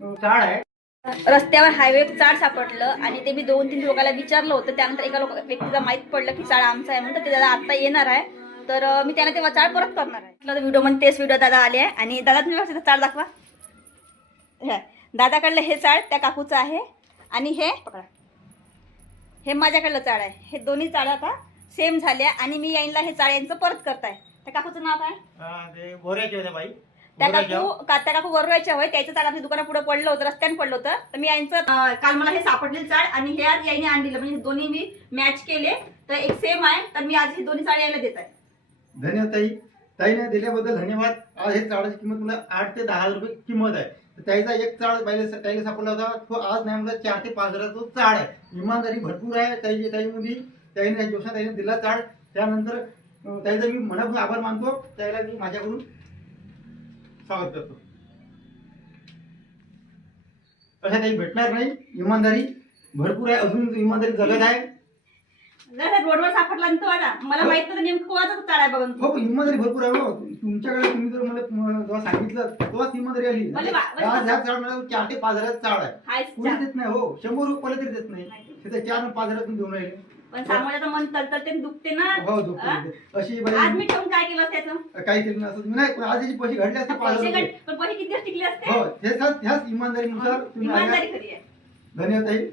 चाळ आहे. रस्त्यावर हायवे चाळ सापडलं आणि ते मी 2-3 लोकांना विचारलं होतं. त्यानंतर एका व्यक्तीला माहित पडलं की चाळ आमचा आहे म्हणून. ते दादा आता येणार आहे, तर मी त्यांना ते चाळ परत करणार आहे. व्हिडिओ मध्ये तेच व्हिडिओ दादा आले आहे. आणि दादा तुम्ही चाळ दाखवा. दादाकडलं हे चाळ त्या काकूचं आहे आणि हे पकडा, हे माझ्याकडलं चाळ आहे. हे दोन्ही चाळ आता सेम झाल्या आणि मी यांना हे चाळ यांचं परत करताय. त्या काकूचं नाव काय? बाई त्या काकू वरवायच्या होय. त्याचं चाळ आपल्या दुकानापुढे पडलं होतं, रस्त्याने पडलं होतं. तर मी यांचं काल मला हे सापडलेलं चाळ आणि हे आज याने आणलेलं, म्हणजे दोन्ही मी मॅच केले तर एक सेम आहे. तर मी आज हे दोन्ही चाळ यायला देत आहे. धन्यवाद ताई. ताईने दिल्याबद्दल धन्यवाद. आज हे चाळाची किंमत मला 8 ते 10 रुपये किंमत आहे. त्याचा एक चाळ ताईला सापडला होता, तो आज नाही मला 4 ते 5 हजार तो चाळ आहे. इमानदारी भरपूर आहे ताईमध्ये. ताईने जोशा ताईने दिला चाळ. त्यानंतर ताईचा मी मनापासून आभार मानतो. त्याला मी माझ्याकडून स्वागत करतो. अशा काही भेटणार नाही. इमानदारी भरपूर आहे, अजून इमानदारी जगत आहे. रोडवर सापडला मला माहित नव्हतं नेमकं कोणाचा चाळ आहे बघून. हो, इमानदारी भरपूर आहे. हो, तुमच्याकडे तुम्ही जर मला जेव्हा सांगितलं तेव्हाच इमानदारी आली. ह्या चाळ मला 4 ते 5 हजार चाळ आहे. कुणी देत नाही. हो, 100 रुपये तरी देत नाही. तिथे 4 आणि 5 हजार तुम्ही देऊन राहिले. पण सामान्याचं मन तलतलते दुखते ना. हो, दुखते. अशी आज मी ठेवून काय केलं त्याचं? काही केलं नसतं तुम्ही. नाही, आज याचे पैसे घडले असते 5 हजार. पण पैसे किती दिवस टिकले असते? हो, ह्याच इमानदारीनुसार तुम्ही. इमानदारी खरी आहे. धन्यवाद ताई.